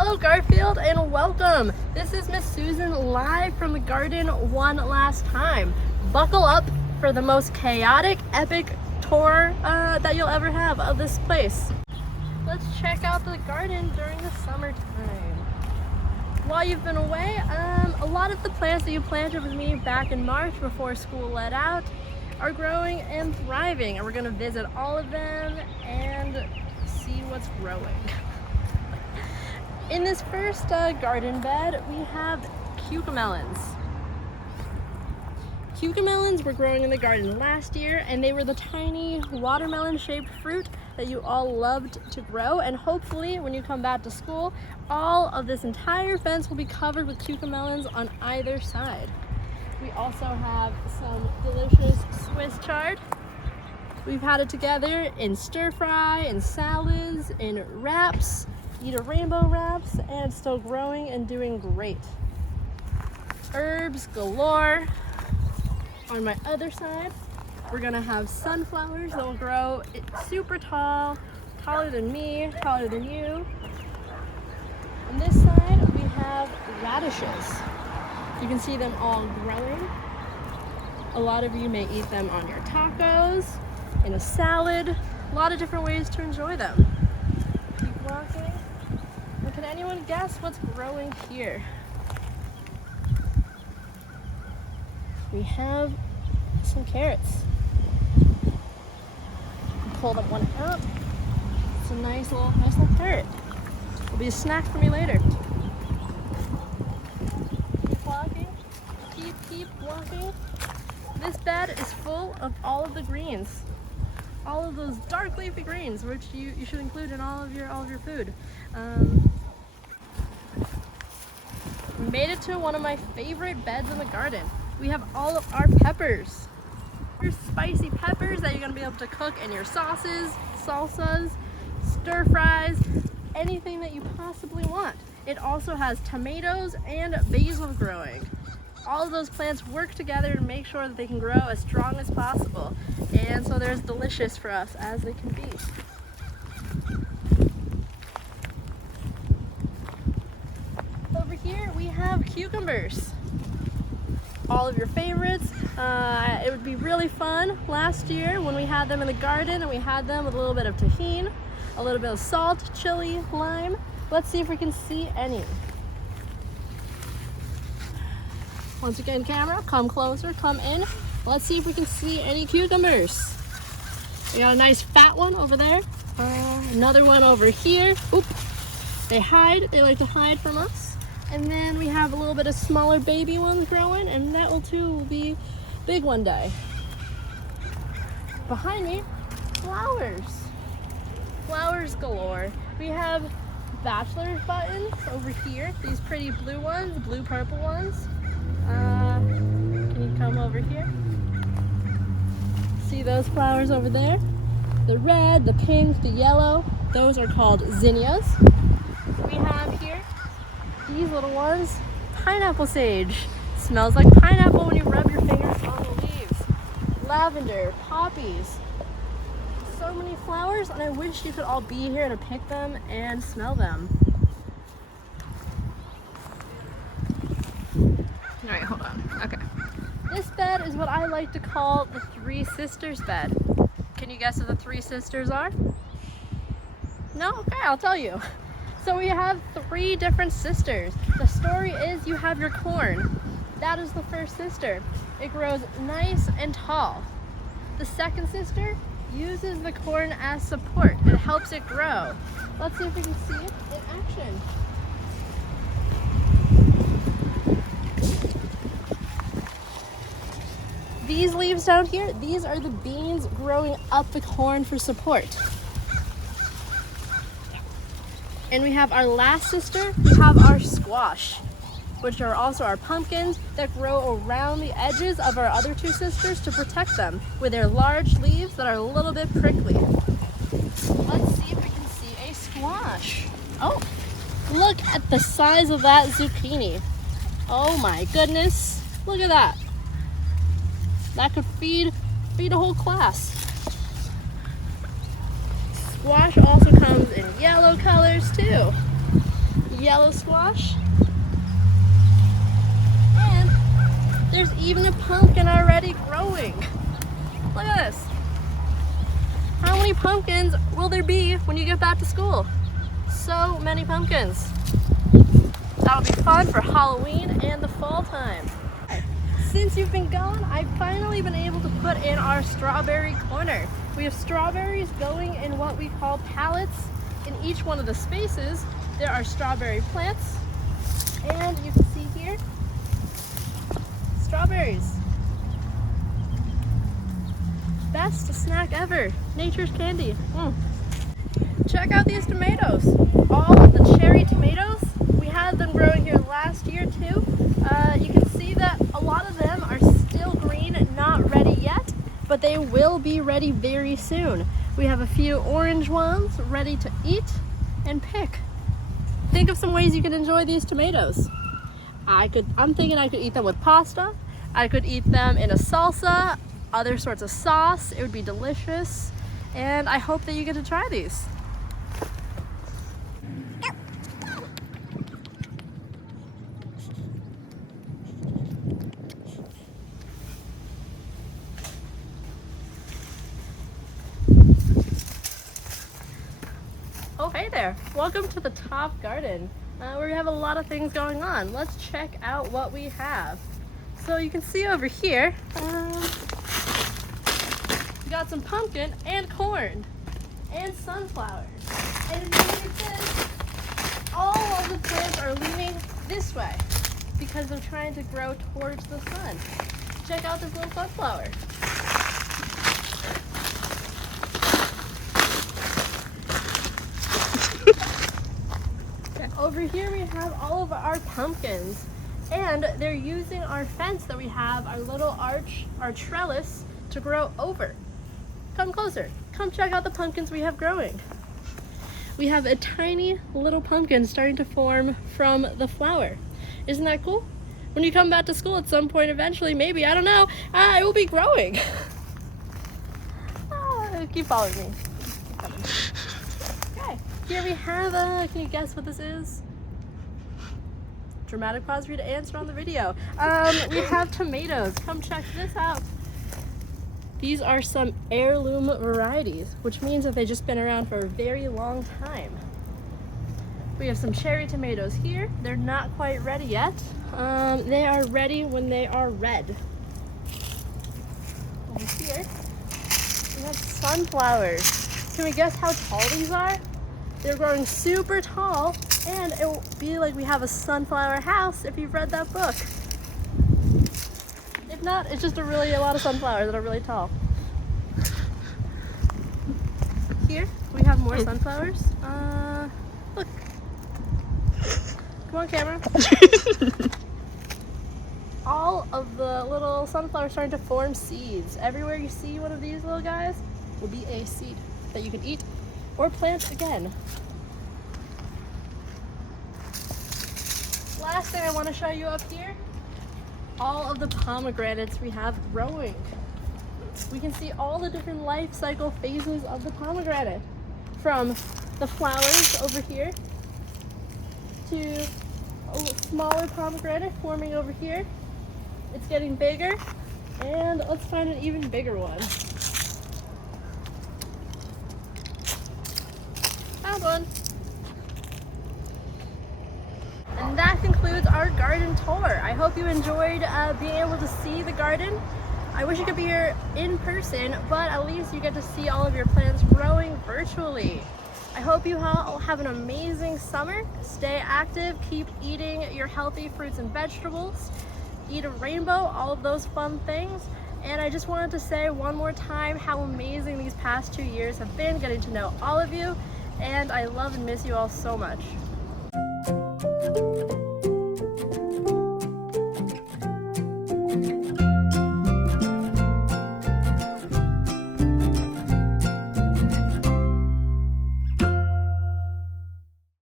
Hello Garfield and welcome! This is Miss Susan live from the garden one last time. Buckle up for the most chaotic, epic tour that you'll ever have of this place. Let's check out the garden during the summertime. While you've been away, a lot of the plants that you planted with me back in March before school let out are growing and thriving, and we're going to visit all of them and see what's growing. In this first garden bed, we have cucamelons. Cucamelons were growing in the garden last year, and they were the tiny watermelon-shaped fruit that you all loved to grow. And hopefully, when you come back to school, all of this entire fence will be covered with cucamelons on either side. We also have some delicious Swiss chard. We've had it together in stir fry, in salads, in wraps. Eat a rainbow wraps, and it's still growing and doing great. Herbs galore. On my other side, we're gonna have sunflowers that will grow super tall, taller than me, taller than you. On this side, we have radishes. You can see them all growing. A lot of you may eat them on your tacos, in a salad, a lot of different ways to enjoy them. Keep walking. Can anyone guess what's growing here? We have some carrots. Pull them one out. It's a nice little carrot. It'll be a snack for me later. Keep walking. Keep walking. This bed is full of all of the greens. All of those dark leafy greens, which you should include in all of your food. We made it to one of my favorite beds in the garden. We have all of our peppers. Your spicy peppers that you're gonna be able to cook in your sauces, salsas, stir fries, anything that you possibly want. It also has tomatoes and basil growing. All of those plants work together to make sure that they can grow as strong as possible. And so they're as delicious for us as they can be. Over here we have cucumbers. All of your favorites. It would be really fun last year when we had them in the garden and we had them with a little bit of tahini, a little bit of salt, chili, lime. Let's see if we can see any. Once again, camera, come closer, come in. Let's see if we can see any cucumbers. We got a nice fat one over there. Another one over here. Oop. They like to hide from us. And then we have a little bit of smaller baby ones growing, and that will be big one day. Behind me, flowers. Flowers galore. We have bachelor buttons over here. These pretty blue ones, blue-purple ones. Can you come over here? See those flowers over there? The red, the pink, the yellow. Those are called zinnias. We have here these little ones, pineapple sage. Smells like pineapple when you rub your fingers on the leaves. Lavender, poppies. So many flowers, and I wish you could all be here to pick them and smell them. All right, hold on. Okay. This bed is what I like to call the Three Sisters bed. Can you guess who the Three Sisters are? No? Okay, I'll tell you. So we have three different sisters. The story is you have your corn. That is the first sister. It grows nice and tall. The second sister uses the corn as support. It helps it grow. Let's see if we can see it in action. These leaves down here, these are the beans growing up the corn for support. And we have our last sister, we have our squash, which are also our pumpkins that grow around the edges of our other two sisters to protect them with their large leaves that are a little bit prickly. Let's see if we can see a squash. Oh, look at the size of that zucchini. Oh my goodness, look at that. That could feed a whole class. Squash also comes in yellow colors too. yellow squash. And there's even a pumpkin already growing. Look at this. How many pumpkins will there be when you get back to school? So many pumpkins. That'll be fun for Halloween and the fall time. Since you've been gone, I've finally been able to put in our strawberry corner. We have strawberries going in what we call pallets. In each one of the spaces, there are strawberry plants. And you can see here, strawberries. Best snack ever, nature's candy. Check out these tomatoes. All of the cherry tomatoes, we had them growing here last year too. You can see that a lot of them are still green, not ready yet, but they will be ready very soon. We have a few orange ones ready to eat and pick. Think of some ways you can enjoy these tomatoes. I'm thinking I could eat them with pasta. I could eat them in a salsa, other sorts of sauce. It would be delicious. And I hope that you get to try these. Oh, hey there. Welcome to the top garden, where we have a lot of things going on. Let's check out what we have. So you can see over here, we got some pumpkin and corn and sunflowers. And if you look at this, all of the plants are leaning this way because they're trying to grow towards the sun. Check out this little sunflower. Over here we have all of our pumpkins, and they're using our fence that we have, our little arch, our trellis, to grow over. Come closer. Come check out the pumpkins we have growing. We have a tiny little pumpkin starting to form from the flower. Isn't that cool? When you come back to school at some point eventually, maybe, I don't know, it will be growing. Keep following me. Okay, here we have, can you guess what this is? Dramatic pause for you to answer on the video. We have tomatoes. Come check this out. These are some heirloom varieties, which means that they've just been around for a very long time. We have some cherry tomatoes here. They're not quite ready yet. They are ready when they are red. Over here, we have sunflowers. Can we guess how tall these are? They're growing super tall, and it will be like we have a sunflower house if you've read that book. If not, it's just a lot of sunflowers that are really tall. Here, we have more sunflowers. Look. Come on, camera. All of the little sunflowers starting to form seeds. Everywhere you see one of these little guys will be a seed that you can eat or plant again. Last thing I want to show you up here, all of the pomegranates we have growing. We can see all the different life cycle phases of the pomegranate, from the flowers over here to a smaller pomegranate forming over here. It's getting bigger, and let's find an even bigger one. Found one. And that concludes our garden tour. I hope you enjoyed being able to see the garden. I wish you could be here in person, but at least you get to see all of your plants growing virtually. I hope you all have an amazing summer. Stay active, keep eating your healthy fruits and vegetables, eat a rainbow, all of those fun things. And I just wanted to say one more time how amazing these past 2 years have been, getting to know all of you, and I love and miss you all so much.